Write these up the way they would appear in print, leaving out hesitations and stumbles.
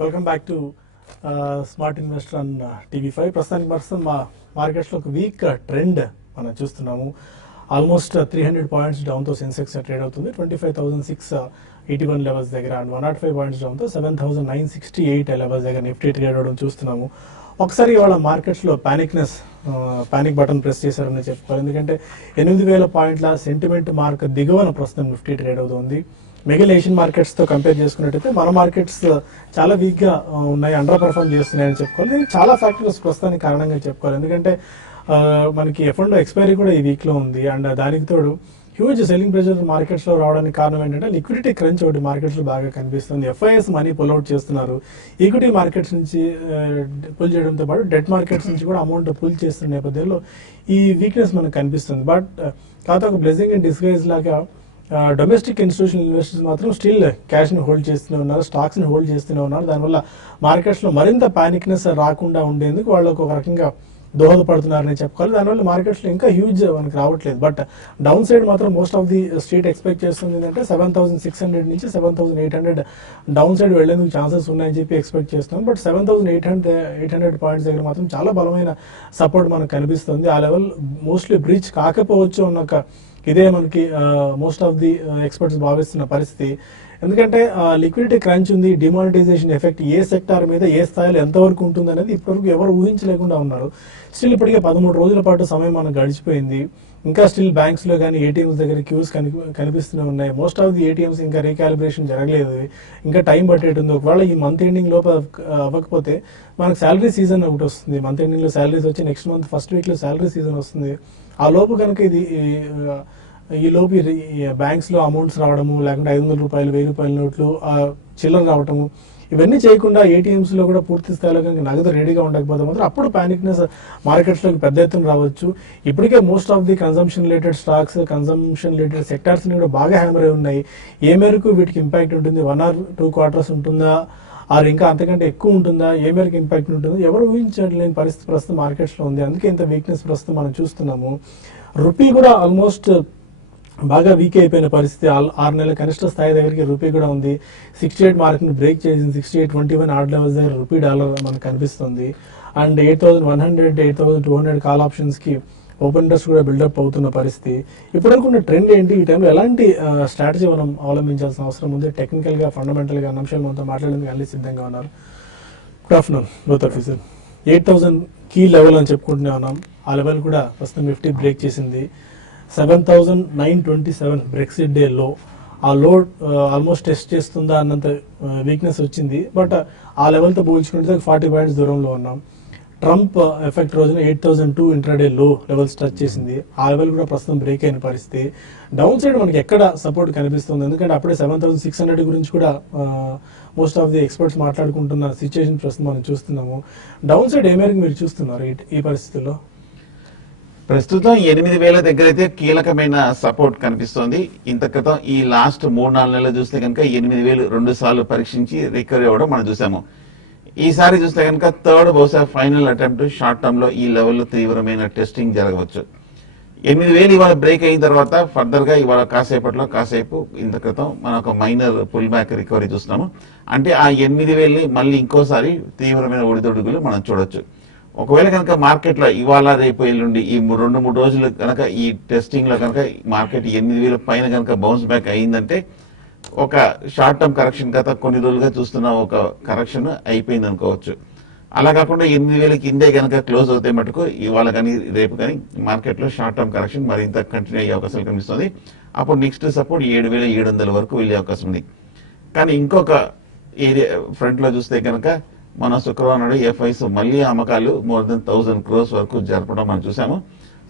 Welcome back to smart investor on TV5. ప్రస్తుతం మా మార్కెట్స్లో ఒక వీక్ ట్రెండ్ మనం చూస్తున్నాము. ఆల్మోస్ట్ 300 పాయింట్స్ డౌన్తో సెన్సెక్స్ ట్రేడ్ అవుతుంది 25,681 లెవెల్స్ దగ్గర, అండ్ 105 పాయింట్స్ డౌన్తో 7,968 లెవెల్స్ దగ్గర నిఫ్టీ ట్రేడ్ అవడం చూస్తున్నాము. ఒకసారి ఇవాళ మార్కెట్స్లో పానిక్ బటన్ ప్రెస్ చేశారని చెప్పుకోవాలి. ఎందుకంటే 8,000 పాయింట్ల సెంటిమెంట్ మార్క్ దిగువన ప్రస్తుతం నిఫ్టీ ట్రేడ్ అవుతుంది. మిగిలిన ఏషియన్ మార్కెట్స్తో కంపేర్ చేసుకున్నట్టయితే మన మార్కెట్స్ చాలా వీక్గా ఉన్నాయి, అండర్ పర్ఫార్మ్ చేస్తున్నాయని చెప్పుకోవాలి. దీనికి చాలా ఫ్యాక్టర్స్ ప్రస్తుతానికి కారణంగా చెప్పుకోవాలి. ఎందుకంటే మనకి ఎఫ్ఎండో ఎక్స్పైరీ కూడా ఈ వీక్లో ఉంది, అండ్ దానికి తోడు హ్యూజ్ సెల్లింగ్ ప్రెషర్ మార్కెట్స్లో రావడానికి కారణం ఏంటంటే లిక్విడిటీ క్రంచ్ ఒకటి మార్కెట్స్లో బాగా కనిపిస్తుంది. ఎఫ్ఐఎస్ మనీ పుల్అవుట్ చేస్తున్నారు. ఈక్విటీ మార్కెట్స్ నుంచి పుల్ చేయడంతో పాటు డెట్ మార్కెట్స్ నుంచి కూడా అమౌంట్ పుల్ చేస్తున్న నేపథ్యంలో ఈ వీక్నెస్ మనకు కనిపిస్తుంది. బట్ కాకపోతే ఒక బ్లెస్సింగ్ ఇన్ డిస్గైజ్ లాగా డొమెస్టిక్ ఇన్స్టిట్యూషనల్ ఇన్వెస్టర్స్ మాత్రం స్టిల్ క్యాష్ని హోల్డ్ చేస్తూనే ఉన్నారు, స్టాక్స్ని హోల్డ్ చేస్తూనే ఉన్నారు. దానివల్ల మార్కెట్స్లో మరింత పానిక్నెస్ రాకుండా ఉండేందుకు వాళ్ళకు ఒక రకంగా దోహదపడుతున్నారని చెప్పుకోవాలి. దానివల్ల మార్కెట్స్లో ఇంకా హ్యూజ్ మనకి రావట్లేదు. బట్ డౌన్ సైడ్ మాత్రం most of the street expect చేస్తుంది ఏంటంటే 7,600 నుంచి 7,800 డౌన్ సైడ్ వెళ్లేందుకు ఛాన్సెస్ ఉన్నాయని చెప్పి ఎక్స్పెక్ట్ చేస్తున్నాం. బట్ 7,800 పాయింట్స్ దగ్గర మాత్రం చాలా బలమైన సపోర్ట్ మనకు కనిపిస్తుంది. ఆ లెవెల్ మోస్ట్లీ బ్రీచ్ కాకపోవచ్చు అన్న ఇదే మనకి మోస్ట్ ఆఫ్ ది ఎక్స్పర్ట్స్ భావిస్తున్న పరిస్థితి. ఎందుకంటే లిక్విడిటీ క్రంచ్ ఉంది, డిమానిటైజేషన్ ఎఫెక్ట్ ఏ సెక్టార్ మీద ఏ స్థాయిలో ఎంతవరకు ఉంటుంది అనేది ఇప్పటివరకు ఎవరు ఊహించలేకుండా ఉన్నారు. స్టిల్ ఇప్పటికే 13 రోజుల పాటు సమయం మనకు గడిచిపోయింది. ఇంకా స్టిల్ బ్యాంక్స్లో కానీ ఏటీఎంస్ దగ్గర క్యూస్ కనిపిస్తూనే ఉన్నాయి. మోస్ట్ ఆఫ్ ది ఏటీఎంస్ ఇంకా రీకాలిబ్రేషన్ జరగలేదు, ఇంకా టైం పట్టేటుంది. ఒకవేళ ఈ మంత్ ఎండింగ్ లోపు అవ్వకపోతే మనకు శాలరీ సీజన్ ఒకటి వస్తుంది. మంత్ ఎండింగ్లో శాలరీస్ వచ్చి నెక్స్ట్ మంత్ ఫస్ట్ వీక్లో శాలరీ సీజన్ వస్తుంది. ఆ లోపు కనుక ఈ లోపు బ్యాంక్స్లో అమౌంట్స్ రావడము, లేకుంటే 500 రూపాయలు 1000 రూపాయల నోట్లు చిల్లర రావటము, ఇవన్నీ చేయకుండా ఏటీఎంస్లో కూడా పూర్తి స్థాయిలో కనుక నగదు రెడీగా ఉండకపోతే మాత్రం అప్పుడు పానిక్నెస్ మార్కెట్స్లోకి పెద్ద ఎత్తున రావచ్చు. ఇప్పటికే most of the consumption related stocks, consumption related సెక్టార్స్ని కూడా బాగా హ్యామర్ అయి ఉన్నాయి. ఏ మేరకు వీటికి ఇంపాక్ట్ ఉంటుంది, 1 or 2 quarters ఉంటుందా, ఆర్ ఇంకా అంతకంటే ఎక్కువ ఉంటుందా, ఏ మేరకు ఇంపాక్ట్ ఉంటుందో ఎవరు ఊహించలేని పరిస్థితి ప్రస్తుతం మార్కెట్స్లో ఉంది. అందుకే ఇంత వీక్నెస్ ప్రస్తుతం మనం చూస్తున్నాము. రూపీ కూడా ఆల్మోస్ట్ బాగా వీక్ అయిపోయిన పరిస్థితి. 6 నెలల కనిష్ట స్థాయి దగ్గరికి రూపీ కూడా ఉంది. 68 మార్క్ని బ్రేక్ చేసింది. 68.21 ఆర్డ్ లెవెల్స్ దగ్గర రూపీ డాలర్ మనకు కనిపిస్తుంది. అండ్ 8,100 8,200 కాల్ ఆప్షన్స్కి ఓపెన్ ఇంట్రెస్ట్ కూడా బిల్డప్ అవుతున్న పరిస్థితి. ఇప్పటివరకు ఉన్న ట్రెండ్ ఏంటి, ఈ టైంలో ఎలాంటి స్ట్రాటజీ మనం అవలంబించాల్సిన అవసరం ఉంది, టెక్నికల్గా ఫండమెంటల్గా అన్న అంశాలు మనతో మాట్లాడేందుకు అన్ని సిద్ధంగా ఉన్నారు. Good afternoon both officer. 8,000 key level అని చెప్పుకుంటూనే ఉన్నాం. ఆ లెవెల్ కూడా ప్రస్తుతం నిఫ్టీ బ్రేక్ చేసింది. 7,927 బ్రెక్సిట్ డే లో. ఆ లో ఆల్మోస్ట్ టెస్ట్ చేస్తుందా అన్నంత వీక్నెస్ వచ్చింది. బట్ ఆ లెవెల్తో పోల్చుకుంటే 40 పాయింట్స్ దూరంలో ఉన్నాం. ట్రంప్ ఎఫెక్ట్ రోజున 8,002 ఇంట్రాడే లో లెవెల్స్ టచ్ చేసింది. ఆ లెవెల్ కూడా ప్రస్తుతం బ్రేక్ అయిన పరిస్థితి. డౌన్ సైడ్ మనకి ఎక్కడ సపోర్ట్ కనిపిస్తుంది, ఎందుకంటే అప్పుడే 7,600 గురించి కూడా మోస్ట్ ఆఫ్ ది ఎక్స్పర్ట్స్ మాట్లాడుకుంటున్న సిచ్యువేషన్ ప్రస్తుతం మనం చూస్తున్నాము. డౌన్ సైడ్ ఏ మేరకు మీరు చూస్తున్నారు ఈ పరిస్థితుల్లో? ప్రస్తుతం 8,000 దగ్గర అయితే కీలకమైన సపోర్ట్ కనిపిస్తోంది. ఇంత క్రితం ఈ లాస్ట్ 3-4 నెలలు చూస్తే కనుక 8,000 2 సార్లు పరీక్షించి రికవరీ అవ్వడం మనం చూసాము. ఈసారి చూస్తే కనుక థర్డ్ బహుశా ఫైనల్ అటెంప్ట్ షార్ట్ టర్మ్ లో ఈ లెవెల్లో తీవ్రమైన టెస్టింగ్ జరగవచ్చు. 8,000 ఇవాళ బ్రేక్ అయిన తర్వాత ఫర్దర్ గా ఇవాళ కాసేపు ఇంత క్రితం మనం ఒక మైనర్ పుల్ బ్యాక్ రికవరీ చూస్తున్నాము. అంటే ఆ 8,000ని మళ్ళీ ఇంకోసారి తీవ్రమైన ఒడిదొడుగులు మనం చూడొచ్చు. ఒకవేళ కనుక మార్కెట్లో ఇవాళ రేపు ఎల్లుండి ఈ 2-3 రోజులు కనుక ఈ టెస్టింగ్ లో కనుక మార్కెట్ 8,000 పైన కనుక బౌన్స్ బ్యాక్ అయిందంటే ఒక షార్ట్ టర్మ్ కరెక్షన్ గత కొన్ని రోజులుగా చూస్తున్న ఒక కరెక్షన్ అయిపోయింది అనుకోవచ్చు. అలా కాకుండా 8,000 కిందే కనుక క్లోజ్ అవుతే మటుకు ఇవాళ కానీ రేపు కానీ మార్కెట్లో షార్ట్ టర్మ్ కరెక్షన్ మరింత కంటిన్యూ అయ్యే అవకాశాలు కనిపిస్తుంది. అప్పుడు నెక్స్ట్ సపోర్ట్ 7,700 వరకు వెళ్ళే అవకాశం ఉంది. కానీ ఇంకొక ఏరియా ఫ్రంట్ లో చూస్తే కనుక మన శుక్రవారం నాడు ఎఫ్ఐస్ మళ్ళీ అమ్మకాలు మోర్ దెన్ 1,000 crores వరకు జరపడం మనం చూసాము.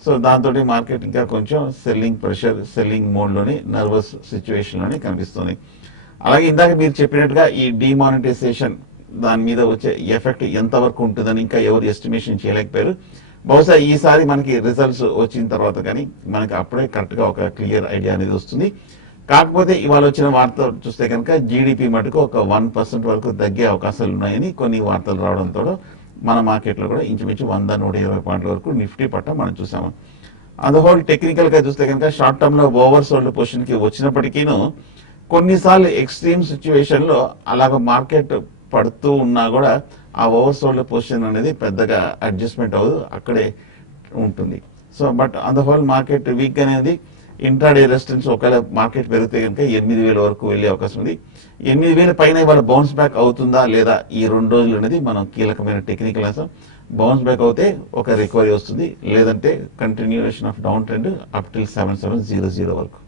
సో దాంతో మార్కెట్ ఇంకా కొంచెం సెల్లింగ్ ప్రెషర్, సెల్లింగ్ మోడ్లోని నర్వస్ సిచ్యువేషన్లోని కనిపిస్తుంది. అలాగే ఇందాక మీరు చెప్పినట్టుగా ఈ డిమానిటైజేషన్ దాని మీద వచ్చే ఎఫెక్ట్ ఎంతవరకు ఉంటుందని ఇంకా ఎవరు ఎస్టిమేషన్ చేయలేకపోయారు. బహుశా ఈసారి మనకి రిజల్ట్స్ వచ్చిన తర్వాత కానీ మనకి అప్పుడే కరెక్ట్గా ఒక క్లియర్ ఐడియా అనేది వస్తుంది. కాకపోతే ఇవాళ వచ్చిన వార్త చూస్తే కనుక జీడిపి మటుకు ఒక 1% వరకు తగ్గే అవకాశాలు ఉన్నాయని కొన్ని వార్తలు రావడంతో మన మార్కెట్లో కూడా ఇంచుమించు 100-120 పాయింట్ల వరకు నిఫ్టీ పట్ట మనం చూసాము. అది హోల్ టెక్నికల్ గా చూస్తే కనుక షార్ట్ టర్మ్ లో ఓవర్ సోల్డ్ పొజిషన్ కి వచ్చినప్పటికీను కొన్నిసార్లు ఎక్స్ట్రీమ్ సిచ్యువేషన్ లో అలాగ మార్కెట్ పడుతూ ఉన్నా కూడా ఆ ఓవర్ సోల్డ్ పొజిషన్ అనేది పెద్దగా అడ్జస్ట్మెంట్ అవ్వదు, అక్కడే ఉంటుంది. So but on the whole market week అనేది ఇంట్రాడే రెసిస్టెన్స్ ఒకవేళ మార్కెట్ పెరిగితే కనుక 8,000 వరకు వెళ్ళే అవకాశం ఉంది. 8,000 పైన ఇవాళ బౌన్స్ బ్యాక్ అవుతుందా లేదా ఈ 2 రోజులు అనేది మనం కీలకమైన టెక్నికల్ అంశం. బౌన్స్ బ్యాక్ అవుతే ఒక రికవరీ వస్తుంది, లేదంటే continuation of down trend up till 7700 వరకు.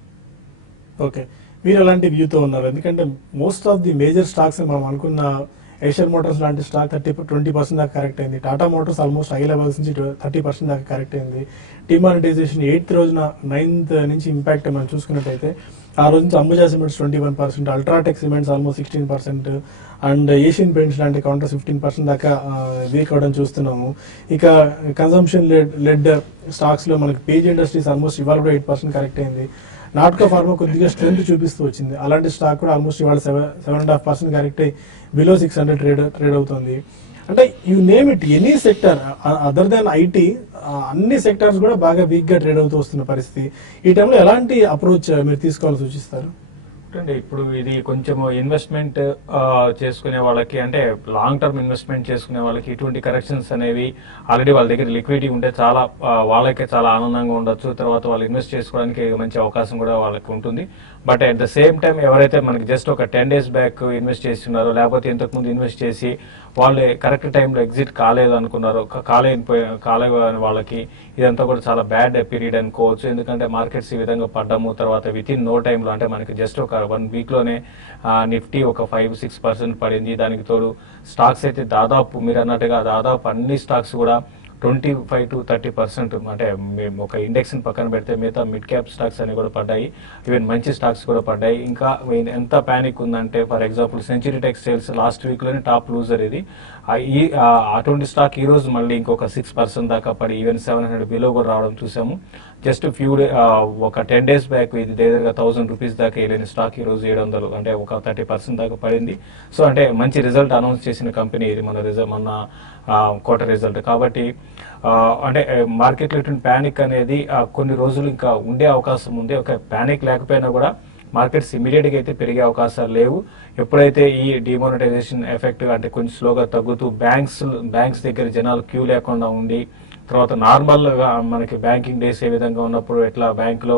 ఓకే, మీరు ఎలాంటి వ్యూతో ఉన్నారు? ఎందుకంటే most of the major stocks మనం అనుకున్న ఏషియన్ మోటార్స్ లాంటి స్టాక్ 20% దాకా కరెక్ట్ అయింది. Tata Motors almost high levels నుంచి 30% దాకా కరెక్ట్ అయింది. డిమానిటైజేషన్ 8th రోజున 9th నుంచి ఇంపాక్ట్ మనం చూసుకున్నట్టయితే ఆ రోజు నుంచి Ambuja cements 21%, UltraTech cements almost 16%, and Asian paints లాంటి కౌంటర్ 15% దాకా వీక్ అవడం చూస్తున్నాము. ఇక కన్సంప్షన్ లెడ్ స్టాక్స్ లో మనకి పేజ్ ఇండస్ట్రీస్ ఆల్మోస్ట్ ఇవాళ కూడా 8% కరెక్ట్ అయింది. నాటకో ఫార్మా కొద్దిగా స్ట్రెంత్ చూపిస్తూ వచ్చింది. అలాంటి స్టాక్ కూడా ఆల్మోస్ట్ ఇవాళ 7.5% కరెక్ట్ అయ్యి బిలో 600 ట్రేడ్ అవుతుంది. అంటే you name it, any sector other than IT, అన్ని సెక్టార్స్ కూడా బాగా వీక్ గా ట్రేడ్ అవుతూ వస్తున్న పరిస్థితి. ఈ టైంలో ఎలాంటి అప్రోచ్ మీరు తీసుకోవాలని సూచిస్తారు? అంటే ఇప్పుడు ఇది కొంచెం ఇన్వెస్ట్మెంట్ చేసుకునే వాళ్ళకి, అంటే లాంగ్ టర్మ్ ఇన్వెస్ట్మెంట్ చేసుకునే వాళ్ళకి ఇటువంటి కరెక్షన్స్ అనేవి ఆల్రెడీ వాళ్ళ దగ్గర లిక్విడిటీ ఉంటే చాలా వాళ్ళకే చాలా ఆనందంగా ఉండొచ్చు. తర్వాత వాళ్ళు ఇన్వెస్ట్ చేసుకోవడానికి మంచి అవకాశం కూడా వాళ్ళకి ఉంటుంది. But at the same time ఎవరైతే మనకి జస్ట్ ఒక 10 days బ్యాక్ ఇన్వెస్ట్ చేస్తున్నారో, లేకపోతే ఇంతకుముందు ఇన్వెస్ట్ చేసి వాళ్ళు కరెక్ట్ టైంలో ఎగ్జిట్ కాలేదు అనుకున్నారో, కాలేని వాళ్ళకి ఇదంతా కూడా చాలా బ్యాడ్ పీరియడ్ అనుకోవచ్చు. ఎందుకంటే మార్కెట్స్ ఈ విధంగా పడ్డము, తర్వాత విత్ ఇన్ నో టైంలో, అంటే మనకి జస్ట్ ఒక 1 week లోనే నిఫ్టీ ఒక 5-6% పడింది. దానికి తోడు స్టాక్స్ అయితే దాదాపు మీరు అన్నట్టుగా దాదాపు అన్ని స్టాక్స్ కూడా 25-30%, అంటే మేము ఒక ఇండెక్స్ పక్కన పెడితే మిగతా మిడ్ క్యాప్ స్టాక్స్ అన్ని కూడా పడ్డాయి. ఈవెన్ మంచి స్టాక్స్ కూడా పడ్డాయి. ఇంకా ఎంత ప్యానిక్ ఉందంటే, for example Century Textiles last వీక్లోనే టాప్ లూజర్ ఇది. అటువంటి స్టాక్ ఈ రోజు మళ్ళీ ఇంకొక 6% దాకా పడి ఈవెన్ 700 బిలో కూడా రావడం చూసాము. జస్ట్ ఒక 10 days బ్యాక్ ఇది దగ్గరగా 1,000 రూపీస్ దాకా వెళ్ళిన స్టాక్ ఈ రోజు 700, అంటే ఒక 30% దాకా పడింది. సో అంటే మంచి రిజల్ట్ అనౌన్స్ చేసిన కంపెనీ ఇది, మన క్వార్టర్ రిజల్ట్. కాబట్టి అంటే మార్కెట్లో ఇటువంటి ప్యానిక్ అనేది కొన్ని రోజులు ఇంకా ఉండే అవకాశం ఉంది. ఒక ప్యానిక్ లేకపోయినా కూడా మార్కెట్స్ ఇమీడియట్ గా అయితే పెరిగే అవకాశాలు లేవు. ఎప్పుడైతే ఈ డిమానిటైజేషన్ ఎఫెక్ట్ అంటే కొంచెం స్లోగా తగ్గుతూ బ్యాంక్స్ దగ్గర జనాలు క్యూ లేకుండా ఉండి, తర్వాత నార్మల్ గా మనకి బ్యాంకింగ్ డేస్ ఏ విధంగా ఉన్నప్పుడు ఎట్లా బ్యాంకులో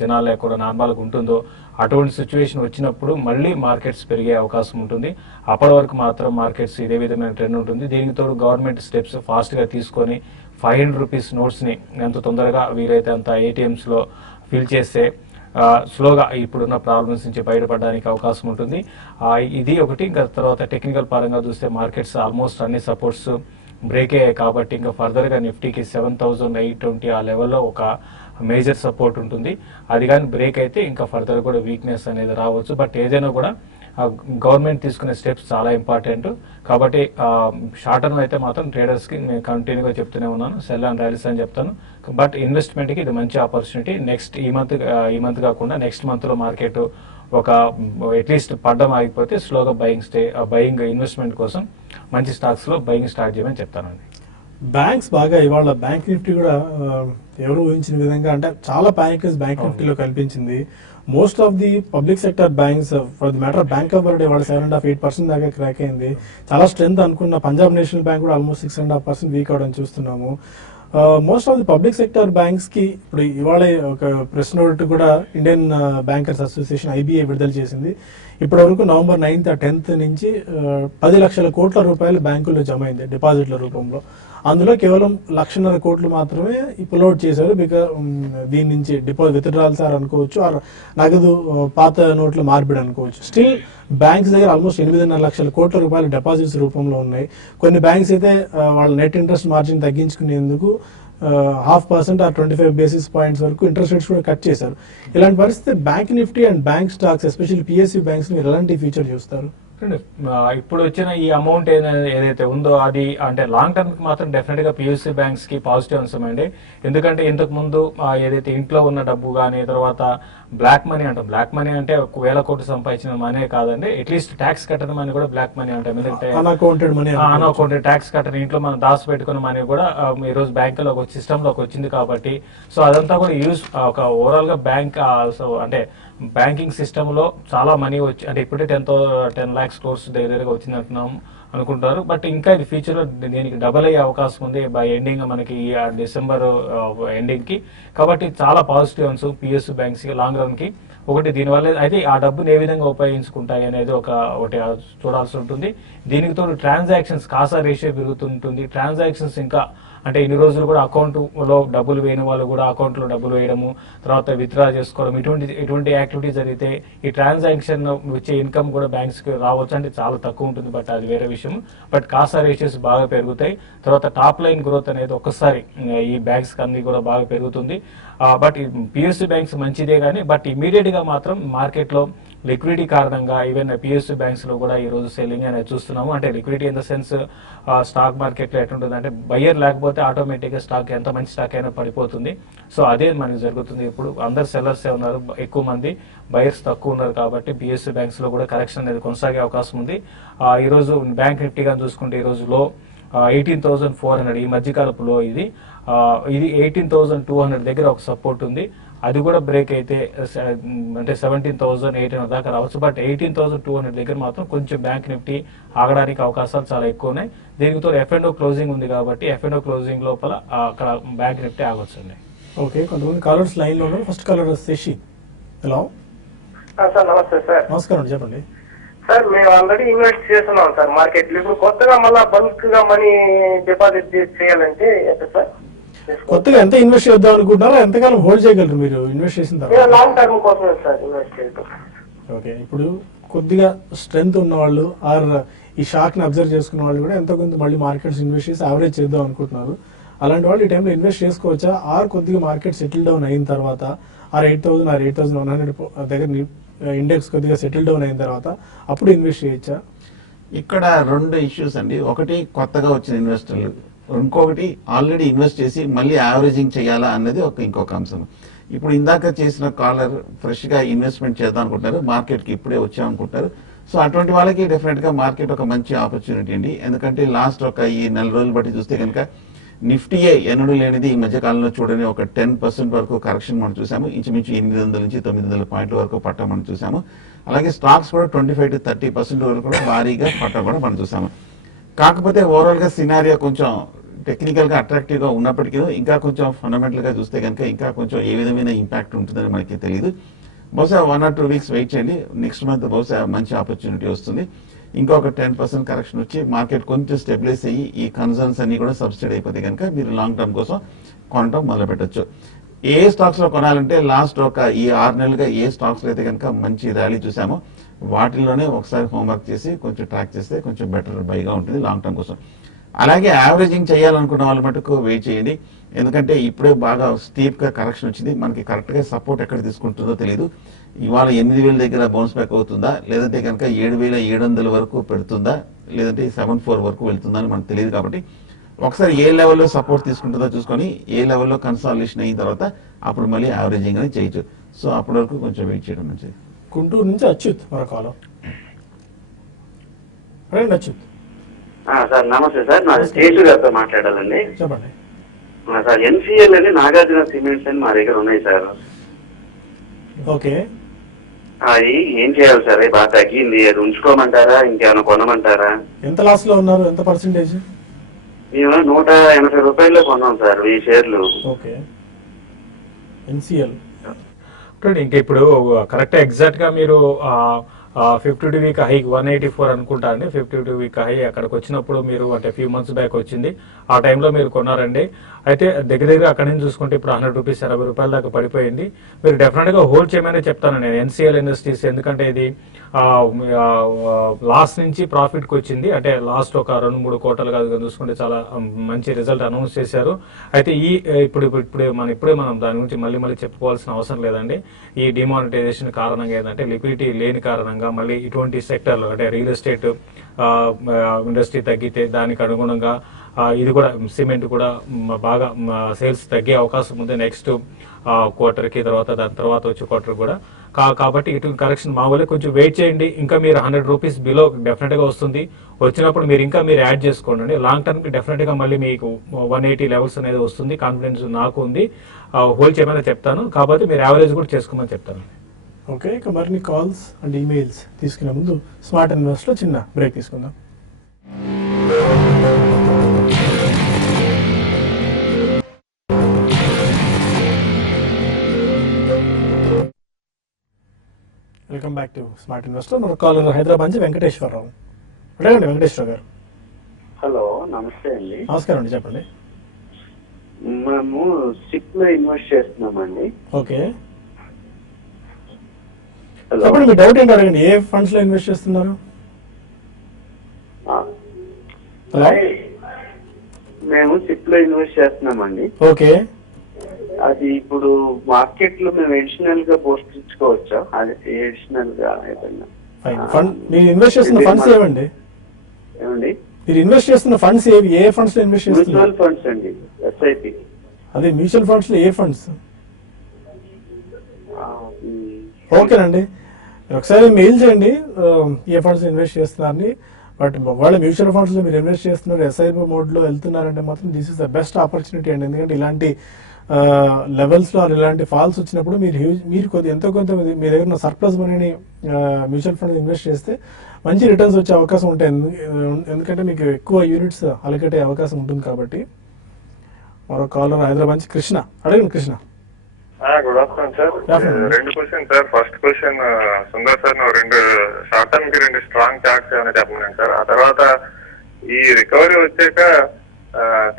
జనాలు లేకుండా నార్మల్గా ఉంటుందో అటువంటి సిచ్యువేషన్ వచ్చినప్పుడు మళ్ళీ మార్కెట్స్ పెరిగే అవకాశం ఉంటుంది. అప్పటి వరకు మాత్రం మార్కెట్స్ ఇదే విధమైన ట్రెండ్ ఉంటుంది. దీనికి తోడు గవర్నమెంట్ స్టెప్స్ ఫాస్ట్ గా తీసుకొని 500 రూపీస్ నోట్స్ ని ఎంత తొందరగా వీలైతే అంత ATMs లో ఫిల్ చేస్తే స్లోగా ఇప్పుడున్న ప్రాబ్లమ్స్ నుంచి బయటపడడానికి అవకాశం ఉంటుంది. ఇది ఒకటి. ఇంకా తర్వాత టెక్నికల్ పరంగా చూస్తే మార్కెట్స్ ఆల్మోస్ట్ అన్ని సపోర్ట్స్ బ్రేక్ అయ్యాయి. కాబట్టి ఇంకా ఫర్దర్ గా నిఫ్టీకి 7,820 ఆ లెవెల్లో ఒక మేజర్ సపోర్ట్ ఉంటుంది. అది కానీ బ్రేక్ అయితే ఇంకా ఫర్దర్ కూడా వీక్నెస్ అనేది రావచ్చు. బట్ ఏదైనా కూడా గవర్నమెంట్ తీసుకునే స్టెప్స్ చాలా ఇంపార్టెంట్. కాబట్టి షార్ట్ టర్మ్ అయితే మాత్రం ట్రేడర్స్ కి నేను కంటిన్యూగా చెప్తూనే ఉన్నాను, సెల్ అండ్ ర్యాలీస్ అని చెప్తాను. బట్ ఇన్వెస్ట్మెంట్ కి ఇది మంచి ఆపర్చునిటీ. నెక్స్ట్ ఈ మంత్ కాకుండా నెక్స్ట్ మంత్ లో మార్కెట్ ఒక అట్లీస్ట్ పడ్డం ఆగిపోతే స్లోగా బయింగ్ ఇన్వెస్ట్మెంట్ కోసం మంచి స్టాక్స్ లో బయింగ్ స్టార్ట్ చేయమని చెప్తానండి. బ్యాంక్స్ బాగా ఇవాళ బ్యాంక్ నిఫ్టీ కూడా ఎవరు ఊహించిన విధంగా అంటే చాలా ప్యానిక్ బ్యాంక్ నిఫ్టీలో కనిపించింది. Most of the public sector banks, for the matter bank of Baroda ఇవాళ 7.5-8% దాకా క్రాక్ అయింది. చాలా స్ట్రెంత్ అనుకున్న పంజాబ్ నేషనల్ బ్యాంక్ కూడా ఆల్మోస్ట్ 6.5% వీక్ అవడం చూస్తున్నాము. Most of the public sector banks కి ఇప్పుడు ఇవాళ ఒక ప్రెస్ నోట్ కూడా ఇండియన్ బ్యాంకర్స్ అసోసియేషన్ IBA విడుదల చేసింది. ఇప్పటి వరకు నవంబర్ 9th 10th నుంచి 10 లక్షల కోట్ల రూపాయలు బ్యాంకుల్లో జమ అయింది డిపాజిట్ల రూపంలో. అందులో కేవలం 1,50,000 కోట్లు మాత్రమే పుల్అవుట్ చేశారు. దీని నుంచి డిపాజిట్ విత్డ్రాల్స్ అనుకోవచ్చు, నగదు పాత నోట్ల మార్పిడి అనుకోవచ్చు. స్టిల్ బ్యాంక్స్ దగ్గర ఆల్మోస్ట్ 8.5 లక్షల కోట్ల రూపాయలు డిపాజిట్స్ రూపంలో ఉన్నాయి. కొన్ని బ్యాంక్స్ అయితే వాళ్ళ నెట్ ఇంట్రెస్ట్ మార్జిన్ తగ్గించుకునేందుకు 0.5% or 25 basis points వరకు ఇంట్రెస్ట్ రేట్స్ కూడా కట్ చేశారు. ఇలాంటి పరిస్థితి bank Nifty and bank stocks especially PSU banks ఎలాంటి ఫీచర్ చూస్తారు? ఇప్పుడు వచ్చిన ఈ అమౌంట్ ఏదైతే ఉందో అది అంటే లాంగ్ టర్మ్ కి మాత్రం డెఫినెట్ గా PSU బ్యాంక్స్ కి పాజిటివ్ అంశం అండి. ఎందుకంటే ఇంతకు ముందు ఏదైతే ఇంట్లో ఉన్న డబ్బు కానీ తర్వాత బ్లాక్ మనీ అంటాం. బ్లాక్ మనీ అంటే 1,000 కోట్లు సంపాదించిన మనీ కాదండి, అట్లీస్ట్ ట్యాక్స్ కట్టడం మనీ కూడా బ్లాక్ మనీ అంటాం. ఎందుకంటే అన్అకౌంటెడ్ ట్యాక్స్ కట్టడం ఇంట్లో మనం దాచి పెట్టుకున్న మనీ కూడా ఈ రోజు బ్యాంకులో సిస్టమ్ లోకి వచ్చింది. కాబట్టి సో అదంతా కూడా యూజ్ ఒక ఓవరాల్ గా బ్యాంక్ అంటే బ్యాంకింగ్ సిస్టంలో చాలా మనీ వచ్చి అంటే ఇప్పుడే 10 lakhs crores దగ్గరగా వచ్చింది అంటున్నాం అనుకుంటారు. బట్ ఇంకా ఇది ఫ్యూచర్లో దీనికి డబల్ అయ్యే అవకాశం ఉంది బై ఎండింగ్ మనకి ఈ డిసెంబర్ ఎండింగ్కి. కాబట్టి చాలా పాజిటివ్ అన్స్ పిఎస్యు బ్యాంక్స్కి లాంగ్ రన్కి. ఒకటి దీనివల్ల అయితే ఆ డబ్బుని ఏ విధంగా ఉపయోగించుకుంటాయి అనేది ఒకటి చూడాల్సి ఉంటుంది. దీనికి తోడు ట్రాన్సాక్షన్స్ కాసా రేషియో పెరుగుతుంటుంది. ట్రాన్సాక్షన్స్ ఇంకా అంటే ఇన్ని రోజులు కూడా అకౌంట్లో డబ్బులు వేయని వాళ్ళు కూడా అకౌంట్లో డబ్బులు వేయడము, తర్వాత విత్డ్రా చేసుకోవడం, ఇటువంటి యాక్టివిటీ జరిగితే ఈ ట్రాన్సాక్షన్ వచ్చే ఇన్కమ్ కూడా బ్యాంక్స్కి రావచ్చు. అంటే చాలా తక్కువ ఉంటుంది, బట్ అది వేరే విషయం. బట్ కాసా రేషియోస్ బాగా పెరుగుతాయి. తర్వాత టాప్ లైన్ గ్రోత్ అనేది ఒక్కసారి ఈ బ్యాంక్స్ అన్ని కూడా బాగా పెరుగుతుంది. బట్ పిఎస్యు బ్యాంక్స్ మంచిదే కానీ బట్ ఇమీడియట్గా మాత్రం మార్కెట్లో లిక్విడిటీ కారణంగా ఈవెన్ పిఎస్యు బ్యాంక్స్ లో కూడా ఈ రోజు సెల్లింగ్ అనేది చూస్తున్నాము. అంటే liquidity in the sense stock market లో ఎట్లుంటుంది అంటే బయ్యర్ లేకపోతే ఆటోమేటిక్ గా స్టాక్ ఎంత మంచి స్టాక్ అయినా పడిపోతుంది. సో అదే మనకి జరుగుతుంది. ఇప్పుడు అందరు సెల్లర్స్ ఉన్నారు, ఎక్కువ మంది బయర్స్ తక్కువ ఉన్నారు. కాబట్టి పిఎస్యు బ్యాంక్స్ లో కూడా కరెక్షన్ అనేది కొనసాగే అవకాశం ఉంది. ఈ రోజు బ్యాంక్ నిఫ్టీగా చూసుకుంటే ఈ రోజు లో 18,400 ఈ మధ్యకాలపు లో ఇది 18,200 దగ్గర ఒక సపోర్ట్ ఉంది. అది కూడా బ్రేక్ అయితే అంటే 17,800 దాకా రావచ్చు. బట్ 18,200 దగ్గర మాత్రం కొంచెం బ్యాంక్ నిఫ్టీ ఆగడానికి అవకాశాలు చాలా ఎక్కువ ఉన్నాయి. దీనితో F&O క్లోజింగ్ ఉంది కాబట్టి F&O క్లోజింగ్ లోపల అక్కడ బ్యాంక్ నిఫ్టీ ఆగొచ్చు అండి. ఓకే, కొంతమంది కాలర్స్ లైన్ లో ఉన్నారు. First caller Shashi. Hello sir, నమస్తే సార్. నమస్కారం, చెప్పండి సార్, మేము ఆల్రెడీ ఇన్వెస్ట్ చేస్తున్నాం సార్ మార్కెట్ లో. ఇప్పుడు కొత్తగా మళ్ళీ బల్క్ గా మనీ డిపాజిట్ చేయాలంటే ఎంత సార్? కొత్తగా ఎంత ఇన్వెస్ట్ చేద్దాం అనుకుంటున్నారో ఎంతకాలం హోల్డ్ చేయగలరు మీరు ఇన్వెస్ట్ చేసిన తర్వాత? లాంగ్ టర్మ్ కోసమే సార్ ఇన్వెస్ట్ చేయడం. ఓకే, ఇప్పుడు కొద్దిగా స్ట్రెంగ్త్ ఉన్న వాళ్ళు ఆర్ ఈ షాక్ ని అబ్జర్వ్ చేసుకున్న వాళ్ళు కూడా ఎంతో కొంత మళ్ళీ మార్కెట్స్ ఇన్వెస్ట్ చేసి యావరేజ్ చేద్దాం అనుకుంటున్నారు. అలాంటి వాళ్ళు ఈ టైంలో ఇన్వెస్ట్ చేసుకోవచ్చా? ఆర్ కొద్దిగా మార్కెట్ సెటిల్ డౌన్ అయిన తర్వాత ఆర్ 8,100 దగ్గర ఇండెక్స్ కొద్దిగా సెటిల్ డౌన్ అయిన తర్వాత అప్పుడు ఇన్వెస్ట్ చేయొచ్చా? ఇక్కడ రెండు ఇష్యూస్ అండి. ఒకటి కొత్తగా వచ్చిన ఇన్వెస్టర్లు, ఇంకొకటి ఆల్రెడీ ఇన్వెస్ట్ చేసి మళ్ళీ యావరేజింగ్ చేయాలా అన్నది ఇంకొక అంశం. ఇప్పుడు ఇందాక చేసిన కాలర్ ఫ్రెష్ గా ఇన్వెస్ట్మెంట్ చేద్దాం అనుకుంటారు, మార్కెట్ కి ఇప్పుడే వచ్చామనుకుంటారు. సో అటువంటి వాళ్ళకి డెఫినెట్ గా మార్కెట్ ఒక మంచి ఆపర్చునిటీ అండి. ఎందుకంటే లాస్ట్ ఈ 4 రోజులు బట్టి చూస్తే కనుక నిఫ్టీయే ఎన్నడూ లేనిది ఈ మధ్య కాలంలో చూడని ఒక 10% వరకు కరెక్షన్ మనం చూసాము. ఇంచుమించు 800 నుంచి 900 పాయింట్ల వరకు పట్టం మనం చూసాము. అలాగే స్టాక్స్ కూడా 25 to 30% వరకు కూడా భారీగా పట్టం కూడా మనం చూసాము. కాకపోతే ఓవరాల్ గా సినారియో కొంచెం టెక్నికల్ గా అట్రాక్టివ్ గా ఉన్నప్పటికీ ఇంకా కొంచెం ఫండమెంటల్ గా చూస్తే కనుక ఇంకా కొంచెం ఏ విధమైన ఇంపాక్ట్ ఉంటుందని మనకి తెలియదు. బహుశా 1 or 2 వీక్స్ వెయిట్ చేయండి. నెక్స్ట్ మంత్ బహుశా మంచి ఆపర్చునిటీ వస్తుంది. ఇంకొక 10% కరెక్షన్ వచ్చి మార్కెట్ కొంచెం స్టెబిలైజ్ అయ్యి ఈ కన్సర్న్స్ అన్ని కూడా సబ్సిడీ అయిపోతే కనుక మీరు లాంగ్ టర్మ్ కోసం కొనడం మొదలు పెట్టచ్చు. ఏ స్టాక్స్ లో కొనాలంటే లాస్ట్ ఈ 6 నెలలుగా ఏ స్టాక్స్ లో అయితే కనుక మంచి ర్యాలీ చూసామో వాటిల్లోనే ఒకసారి హోంవర్క్ చేసి కొంచెం ట్రాక్ చేస్తే కొంచెం బెటర్ బైగా ఉంటుంది లాంగ్ టర్మ్ కోసం. అలాగే యావరేజింగ్ చేయాలనుకున్న వాళ్ళ మటుకు వెయిట్ చేయండి. ఎందుకంటే ఇప్పుడే బాగా స్టీప్ గా కరెక్షన్ వచ్చింది. మనకి కరెక్ట్ గా సపోర్ట్ ఎక్కడ తీసుకుంటుందో తెలియదు. ఇవాళ 8,000 దగ్గర బౌన్స్ బ్యాక్ అవుతుందా, లేదంటే కనుక 7,700 వరకు పెడుతుందా, లేదంటే 7,400 వరకు వెళ్తుందా అని మనకు తెలియదు. కాబట్టి ఒకసారి ఏ లెవెల్లో సపోర్ట్ తీసుకుంటుందో చూసుకొని ఏ లెవెల్లో కన్సాలిడేషన్ అయిన తర్వాత అప్పుడు మళ్ళీ యావరేజింగ్ అనేది చేయొచ్చు. సో అప్పటి వరకు కొంచెం వెయిట్ చేయడం మంచిది. గుంటూరు నుంచి అచ్యుత్ మరొక అచ్యుత్. సార్ నమస్తే సార్, నా శేషు గారితో మాట్లాడాలండి. చెప్పండి సార్. ఎన్సీఎల్ అని నాగార్జున సిమెంట్స్ అని మా దగ్గర ఉన్నాయి సార్. ఓకే, అది ఏం చేయాలి సార్? బాగా తగ్గింది, అది ఉంచుకోమంటారా ఇంకేమైనా కొనమంటారా? ఎంత లాస్ లో ఉన్నారు? ఎంత పర్సెంటేజ్? మేము 180 రూపాయల్లో కొన్నాం సార్ 1000 షేర్లు. Okay, NCL. ఇంకా ఇప్పుడు కరెక్ట్ ఎగ్జాక్ట్ గా మీరు 52 వీక్ హై 184 అనుకుంటా అండి. 52 వీక్ హై అక్కడికి వచ్చినప్పుడు మీరు అంటే ఫ్యూ మంత్స్ బ్యాక్ వచ్చింది, ఆ టైంలో మీరు కొన్నారండి. అయితే దగ్గర అక్కడి నుంచి చూసుకుంటే ఇప్పుడు 100 రూపీస్ 60 రూపాయల దాకా పడిపోయింది. మీరు డెఫినెట్ గా హోల్డ్ చేయమని చెప్తాను నేను ఎన్సీఎల్ ఇండస్ట్రీస్. ఎందుకంటే ఇది లాస్ట్ నుంచి ప్రాఫిట్ కి వచ్చింది. అంటే లాస్ట్ ఒక 2-3 క్వార్టర్లు కాదు చూసుకుంటే చాలా మంచి రిజల్ట్ అనౌన్స్ చేశారు. అయితే ఇప్పుడే మనం దాని గురించి మళ్ళీ చెప్పుకోవాల్సిన అవసరం లేదండి. ఈ డిమానిటైజేషన్ కారణంగా ఏంటంటే లిక్విడిటీ లేని కారణంగా మళ్ళీ ఇటువంటి సెక్టర్లు అంటే రియల్ ఎస్టేట్ ఇండస్ట్రీ తగ్గితే దానికి అనుగుణంగా ఇది కూడా సిమెంట్ కూడా బాగా సేల్స్ తగ్గే అవకాశం ఉంది నెక్స్ట్ క్వార్టర్కి, దాని తర్వాత వచ్చే క్వార్టర్ కూడా. కాబట్టి ఇటువంటి కరెక్షన్ మామూలుగా కొంచెం వెయిట్ చేయండి. ఇంకా మీరు 100 రూపీస్ బిలో డెఫినెట్ గా వస్తుంది. వచ్చినప్పుడు మీరు యాడ్ చేసుకోండి. లాంగ్ టర్మ్ కి డెఫినెట్ గా మళ్ళీ మీకు 180 లెవెల్స్ అనేది వస్తుంది. కాన్ఫిడెన్స్ నాకు ఉంది. హోల్డ్ చేయమని చెప్తాను. కాబట్టి మీరు యావరేజ్ కూడా చేసుకోమని చెప్తాను. ఓకే, ఇక మరిన్ని కాల్స్ అండ్ ఈమెయిల్స్ తీసుకునే ముందు స్మార్ట్ ఇన్వెస్ట్లో చిన్న బ్రేక్ తీసుకుందాం. Welcome back to smart investor. మన కాలర్ హైదరాబాద్ నుంచి వెంకటేశ్వరరావు. అడగండి వెంకటేశ్వర గారు. హలో, నమస్తే అండి. నమస్కారం అండి, చెప్పండి. మేము సిప్ లో ఇన్వెస్ట్ చేస్తున్నామండి. ఓకే, హలో, చెప్పండి మీ డౌట్ ఏంటి, అడగండి. ఏ ఫండ్స్ లో ఇన్వెస్ట్ చేస్తున్నారు? హలో, మేము సిప్ లో ఇన్వెస్ట్ చేస్తున్నామండి. ఓకే, అది ఇప్పుడు మార్కెట్ లో మేము ఎడిషనల్ గా పోషించుకోవచ్చా? అది ఎడిషనల్ గా ఏదైనా ఫైన్. ఫండ్ మీరు ఇన్వెస్ట్ చేస్తున్న ఫండ్స్ ఏవండి? ఏమండి? మీరు ఇన్వెస్ట్ చేస్తున్న ఫండ్స్ ఏవి? ఏ ఫండ్స్ లో ఇన్వెస్ట్ చేస్తున్నారు? మ్యూచువల్ ఫండ్స్ అండి, ఎస్ఐపి. అదే మ్యూచువల్ ఫండ్స్ లో ఏ ఫండ్స్? ఓకేనండి, మీరు ఒకసారి మెయిల్ చేయండి ఏ ఫండ్స్ ఇన్వెస్ట్ చేస్తున్నారని. బట్ ఒకవేళ మ్యూచువల్ ఫండ్స్ లో మీరు ఇన్వెస్ట్ చేస్తున్నారు, ఎస్ఐపి మోడ్ లో వెళ్తున్నారంటే మాత్రం this is the best opportunity అండి. ఎందుకంటే ఇలాంటి లెవెల్స్ లో ఇలాంటి ఫాల్స్ వచ్చినప్పుడు మీరు కొద్ది ఎంతో కొంత మీ దగ్గర ఉన్న సర్ప్లస్ మనీని మ్యూచువల్ ఫండ్ ఇన్వెస్ట్ చేస్తే మంచి రిటర్న్స్ వచ్చే అవకాశం ఉంటాయి. ఎందుకంటే మీకు ఎక్కువ యూనిట్స్ అలకటే అవకాశం ఉంటుంది కాబట్టి. మరో కాలర్ హైదరాబాద్ నుంచి కృష్ణ. అడగండి కృష్ణ. Good afternoon sir. రెండు question sir. First question Sundar sir, నువ్వు రెండు షార్ట్ టర్మ్ కి రెండు స్ట్రాంగ్ చార్ట్స్ అని చెప్పమన్నాను సార్. ఆ తర్వాత ఈ రికవరీ వచ్చాక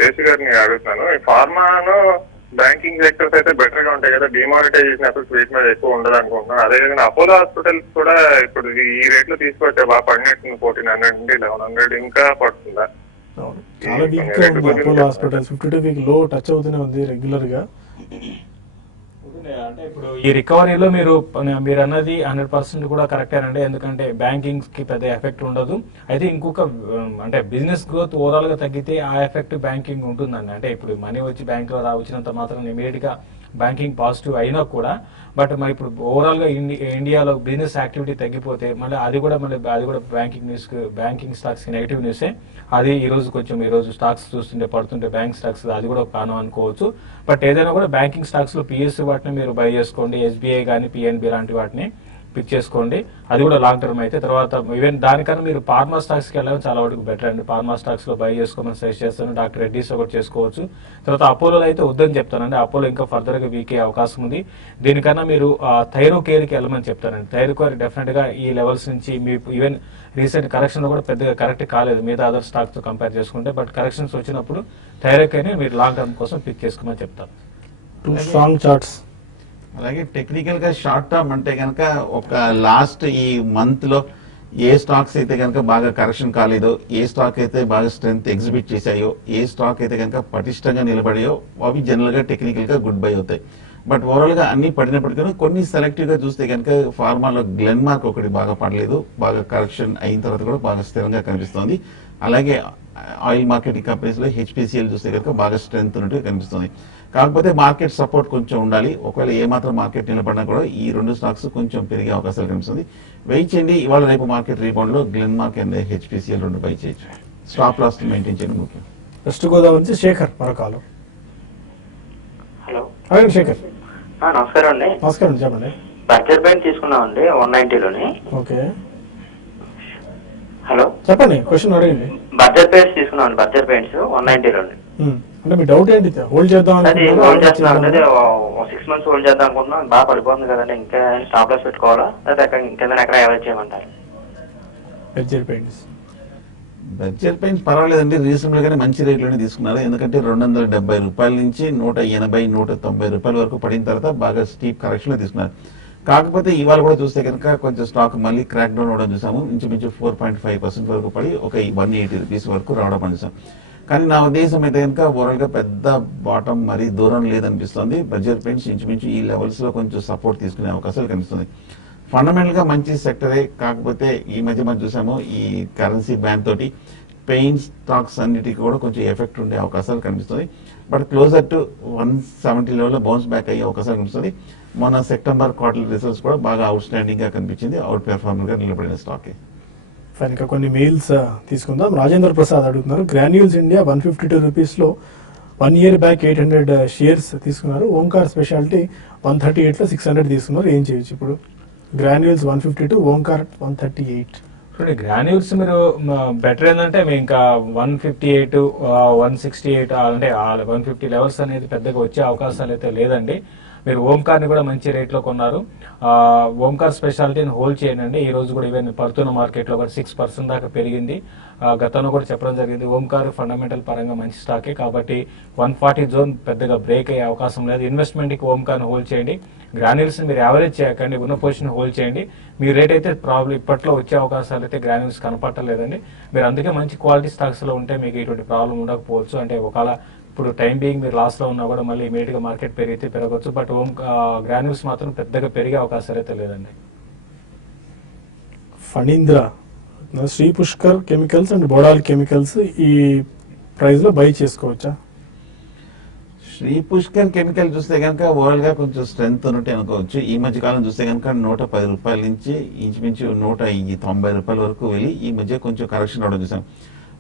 దేశీ గారిని అడుగుతున్నాను, ఈ ఫార్మాను బ్యాంకింగ్ సెక్టర్స్ అయితే బెటర్ గా ఉంటాయి కదా, డిమానిటైజేషన్ ఎఫెక్ట్ వీటి మీద ఎక్కువ ఉండదు అనుకుంటున్నాను. అదేవిధంగా అపోలో హాస్పిటల్స్ కూడా ఇప్పుడు ఈ రేట్ లో తీసుకొచ్చే బాగా పడినట్టుంది, 1400 నుండి 1100 ఇంకా పడుతుందా? చాలా వీక్ గా ఉంది అపోలో హాస్పిటల్స్. 52 వీక్ లో టచ్ అవుతూనే ఉంది రెగ్యులర్ గా. అంటే ఇప్పుడు ఈ రికవరీలో మీరు అన్నది 100% కూడా కరెక్టేనండి. ఎందుకంటే బ్యాంకింగ్ కి పెద్ద ఎఫెక్ట్ ఉండదు. అయితే ఇంకొక అంటే బిజినెస్ గ్రోత్ ఓవరాల్ గా తగ్గితే ఆ ఎఫెక్ట్ బ్యాంకింగ్ ఉంటుందండి. అంటే ఇప్పుడు మనీ వచ్చి బ్యాంక్ లో వచ్చినంత మాత్రం ఇమీడియట్ గా బ్యాంకింగ్ పాజిటివ్ అయినా కూడా, బట్ మరి ఇప్పుడు ఓవరాల్ గా ఇండియాలో బిజినెస్ యాక్టివిటీ తగ్గిపోతే మళ్ళీ అది కూడా బ్యాంకింగ్ స్టాక్స్ నెగిటివ్ న్యూసే. అది ఈ రోజు స్టాక్స్ చూస్తుంటే పడుతుంటే బ్యాంక్ స్టాక్స్ అది కూడా కారణం అనుకోవచ్చు. బట్ ఏదైనా కూడా బ్యాంకింగ్ స్టాక్స్ లో పిఎస్సి వాటిని మీరు బై చేసుకోండి, ఎస్బీఐ కానీ పిఎన్బి లాంటి వాటిని పిక్ చేసుకోండి. అది కూడా లాంగ్ టర్మ్ అయితే. తర్వాత ఈవెన్ దానికన్నా మీరు ఫార్మా స్టాక్స్ కి వెళ్ళడం చాలా వరకు బెటర్ అండి. ఫార్మా స్టాక్స్ లో బై చేసుకోమని సజెస్ట్ చేస్తాను. డాక్టర్ రెడ్డిస్ ఒకటి చేసుకోవచ్చు. తర్వాత అపోలోలో అయితే వద్దని చెప్తానండి. అపోలో ఇంకా ఫర్దర్ గా వీక్ అయ్యే అవకాశం ఉంది. దీనికన్నా మీరు థైరో కేర్ కి వెళ్ళమని చెప్తానండి. థైరో కేర్ డెఫినెట్ గా ఈ లెవెల్స్ నుంచి మీకు ఈవెన్ రీసెంట్ కరెక్షన్ లో కూడా పెద్దగా కరెక్ట్ కాలేదు మిగతా అదర్ స్టాక్ తో కంపేర్ చేసుకుంటే. బట్ కరెక్షన్స్ వచ్చినప్పుడు థైరో కేర్ ని మీరు లాంగ్ టర్మ్ కోసం పిక్ చేసుకోమని చెప్తాను. Two strong charts. అలాగే టెక్నికల్ గా షార్ట్ టర్మ్ అంటే కనుక ఒక లాస్ట్ ఈ మంత్ లో ఏ స్టాక్స్ అయితే కనుక బాగా కరెక్షన్ కాలేదో, ఏ స్టాక్ అయితే బాగా స్ట్రెంగ్త్ ఎగ్జిబిట్ చేశాయో, ఏ స్టాక్ అయితే కనుక పటిష్టంగా నిలబడాయో అవి జనరల్ గా టెక్నికల్ గా గుడ్ బై అవుతాయి. బట్ ఓవరాల్ గా అన్ని పడినప్పటికీ కొన్ని సెలెక్టివ్ గా చూస్తే కనుక ఫార్మాలో గ్లెన్మార్క్ ఒకటి బాగా పడలేదు, బాగా కరెక్షన్ అయిన తర్వాత కూడా బాగా స్థిరంగా కనిపిస్తోంది. అలాగే ఆయిల్ మార్కెటింగ్ కంపెనీస్ లో హెచ్పిసిఎల్ చూస్తే కనుక బాగా స్ట్రెంగ్త్ ఉన్నట్టు కనిపిస్తుంది. కాకపోతే మార్కెట్ సపోర్ట్ కొంచెం ఉండాలి. ఒకవేళ ఏమాత్రం మార్కెట్ నిలబడినా కూడా ఈ రెండు స్టాక్స్ కొంచెం పెరిగే అవకాశాలు కనిపిస్తుంది. వెయిట్ చేయండి. ఇవాళ రేపు మార్కెట్ రీబౌండ్ లో గ్లెన్మార్క్ అండ్ హెచ్పిసిఎల్ రెండు బై చేయొచ్చు. స్టాప్ లాస్ మెయింటైన్ చేయడం ముఖ్యం. వెస్ట్ గోదావరి నుంచి శేఖర్ మరొకాలు. హలో, అడగండి శేఖర్. నమస్కారం అండి. నమస్కారం, చెప్పండి. బడ్జెట్ పెయింట్ తీసుకున్నామండి 190లోని. ఓకే, హలో, చెప్పండి, క్వశ్చన్ అడగండి. బడ్జెట్ పెయింట్స్ తీసుకున్నామండి. బడ్జెట్ పెయింట్స్ 190లోని. అంటే మీ డౌట్ ఏంటి? హోల్డ్ చేద్దాం అది హోల్డ్ చేస్తున్నాం అంటే 6 months హోల్డ్ చేద్దాం అనుకుంటున్నాం. బాగా పడిపోతుంది కదండి, ఇంకా స్టాప్ లాస్ పెట్టుకోవాలా లేదా కింద ఎక్కడ ఎవరైనా చేయమంటారు? బడ్జెట్ పెయింట్స్ పర్వాలేదండి, రీజనబుల్ గానే మంచి రేట్లోనే తీసుకున్నారు. ఎందుకంటే 270 రూపాయల నుంచి 180, 190 రూపాయల వరకు పడిన తర్వాత బాగా స్టీప్ కరెక్షన్ లో తీసుకున్నారు. కాకపోతే ఇవాళ కూడా చూస్తే కనుక కొంచెం స్టాక్ మళ్ళీ క్రాక్ డౌన్ అవడం చూసాము. ఇంచుమించు 4.5% వరకు పడి ఒక 180 రూపీస్ వరకు రావడం చూసాం. కానీ నా ఉద్దేశం అయితే కనుక ఓవరాల్ గా పెద్ద బాటం మరీ దూరం లేదనిపిస్తుంది. బడ్జెట్ పెయింట్స్ ఇంచుమించు ఈ లెవెల్స్ లో కొంచెం సపోర్ట్ తీసుకునే అవకాశాలు కనిపిస్తుంది. ఫండమెంటల్ గా మంచి సెక్టరే. కాకపోతే ఈ మధ్య చూసాము ఈ కరెన్సీ బ్యాన్ తోటి పెయింట్ స్టాక్స్ అన్నిటికీ కూడా కొంచెం ఎఫెక్ట్ ఉండే అవకాశాలు కనిపిస్తుంది. బట్ క్లోజర్ టు 170 లెవెల్ లో బౌన్స్ బ్యాక్ అయ్యే అవకాశాలు కనిపిస్తుంది. మొన్న సెప్టెంబర్ క్వార్టర్ రిజల్ట్స్ కూడా బాగా అవుట్ స్టాండింగ్ గా కనిపించింది. అవుట్ పెర్ఫార్మర్ గా నిలబడిన స్టాక్. ఇంకా కొన్ని మెయిల్స్ తీసుకుందాం. రాజేంద్ర ప్రసాద్ అడుగుతున్నారు, గ్రాన్యూల్స్ ఇండియా 152 రూపీస్లో 1 year బ్యాక్ 800 షేర్స్ తీసుకున్నారు. ఓంకార్ స్పెషాలిటీ 138లో 600 తీసుకున్నారు. ఏం చేయొచ్చు ఇప్పుడు? గ్రాన్యూల్స్ 152, ఓంకార్ 138. చూడండి గ్రాన్యూల్స్ మీరు బెటర్ ఏంటంటే మేము ఇంకా 158 168 అంటే 150 లెవెల్స్ అనేది పెద్దగా వచ్చే అవకాశాలు అయితే లేదండి. మీరు ఓంకార్ని కూడా మంచి రేట్లో కొన్నారు. ఓంకార్ స్పెషాలిటీని హోల్డ్ చేయండి. ఈ రోజు కూడా ఈవెన్ పడుతున్న మార్కెట్లో కూడా 6% దాకా పెరిగింది. గతంలో కూడా చెప్పడం జరిగింది ఓంకార్ ఫండమెంటల్ పరంగా మంచి స్టాకే కాబట్టి 140 జోన్ పెద్దగా బ్రేక్ అయ్యే అవకాశం లేదు. ఇన్వెస్ట్మెంట్కి ఓంకార్ని హోల్డ్ చేయండి. గ్రాన్యూల్స్ని మీరు యావరేజ్ చేయకండి, ఉన్న పొజిషన్ హోల్డ్ చేయండి. మీ రేట్ అయితే ప్రాబ్లం ఇప్పట్లో వచ్చే అవకాశాలు అయితే గ్రాన్యూల్స్ కనపట్టలేదండి. మీరు అందుకే మంచి క్వాలిటీ స్టాక్స్లో ఉంటే మీకు ఇటువంటి ప్రాబ్లం ఉండకపోవచ్చు. అంటే ఒకవేళ ఇప్పుడు టైం బీయింగ్ మీరు లాస్లో ఉన్నా కూడా మళ్ళీ ఇమీడియట్గా మార్కెట్ పెరిగితే పెరగవచ్చు. బట్ గ్రాన్యూల్స్ మాత్రం పెద్దగా పెరిగే అవకాశాలు అయితే లేదండి. Phanindra, Shri Pushkar chemicals and Bodal chemicals ఈ ప్రైస్ లో బై చేసుకోవచ్చా? శ్రీ పుష్కర్ కెమికల్ చూస్తే కనుక ఓవరాల్ గా కొంచెం స్ట్రెంత్ ఉన్నట్టు అనుకోవచ్చు. ఈ మధ్య కాలం చూస్తే కనుక 110 రూపాయల నుంచి ఇంచుమించు 190 రూపాయల వరకు వెళ్ళి ఈ మధ్య కొంచెం కరెక్షన్ అవడం చూసాం.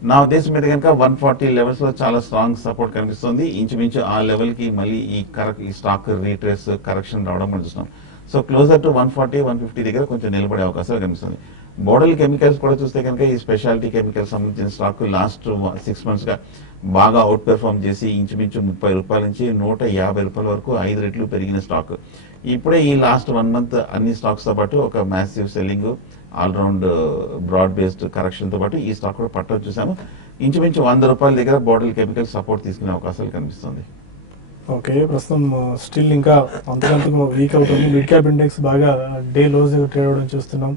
నా ఉద్దేశం మీద కనుక 140 లెవెల్స్ లో చాలా స్ట్రాంగ్ సపోర్ట్ కనిపిస్తుంది. ఇంచుమించు ఆ లెవెల్ కి మళ్ళీ ఈ స్టాక్ రీట్రేస్ కరెక్షన్ రావడం మనం చూస్తున్నాం. సో క్లోజర్ టు 140 150 దగ్గర కొంచెం నిలబడే అవకాశాలు కనిపిస్తుంది. బోడల్ కెమికల్స్ కూడా చూస్తే కనుక ఈ స్పెషాలిటీ కెమికల్స్ సంబంధించిన స్టాక్ లాస్ట్ 6 months గా బాగా అవుట్ పెర్ఫార్మ్ చేసి ఇంచుమించు 30 రూపాయల నుంచి 150 రూపాయల వరకు 5 రెట్లు పెరిగిన స్టాక్. ఇప్పుడే ఈ లాస్ట్ 1 month అన్ని స్టాక్స్ తో పాటు ఒక massive selling all round broad based correction తో పాటు ఈ స్టాక్ కూడా పట్టడం చూసాము. ఇంచుమించు 100 రూపాయల దగ్గర బోడల్ కెమికల్ సపోర్ట్ తీసుకునే అవకాశాలు కనిపిస్తుంది. ఓకే, ప్రస్తుతం స్టిల్ ఇంకా అంతకంతకు వీక్ అవుతుంది. మిడ్ క్యాప్ ఇండెక్స్ బాగా డే లోస్ దగ్గర ట్రేడ్ అవడం చూస్తున్నాం.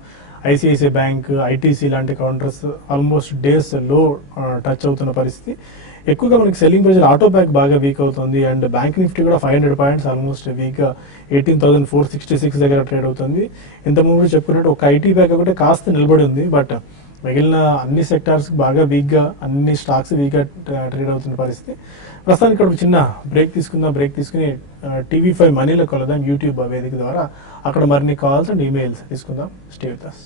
ఐసిఐసిఐ బ్యాంక్, ఐటీసీ లాంటి కౌంటర్స్ ఆల్మోస్ట్ డేస్ లో టచ్ అవుతున్న పరిస్థితి. ఎక్కువగా మనకి సెల్లింగ్ ప్రెజర్ ఆటో బ్యాక్ బాగా వీక్ అవుతుంది. అండ్ బ్యాంక్ నిఫ్టీ కూడా 500 పాయింట్స్ ఆల్మోస్ట్ వీక్ గా 18,466 దగ్గర ట్రేడ్ అవుతుంది. ఇంతకుముందు చెప్పుకున్నట్టు ఒక ఐటీ బ్యాక్ ఒకటే కాస్త నిలబడి ఉంది. బట్ మిగిలిన అన్ని సెక్టార్స్ బాగా వీక్ గా, అన్ని స్టాక్స్ వీక్ గా ట్రేడ్ అవుతున్న పరిస్థితి. ప్రస్తుతానికి ఇక్కడ ఒక చిన్న బ్రేక్ తీసుకుందాం. బ్రేక్ తీసుకుని TV5 మనీలో కలుద్దాం యూట్యూబ్ వేదిక ద్వారా. అక్కడ మరిన్ని కాల్స్ అండ్ ఈమెయిల్స్ తీసుకుందాం. Stay with us.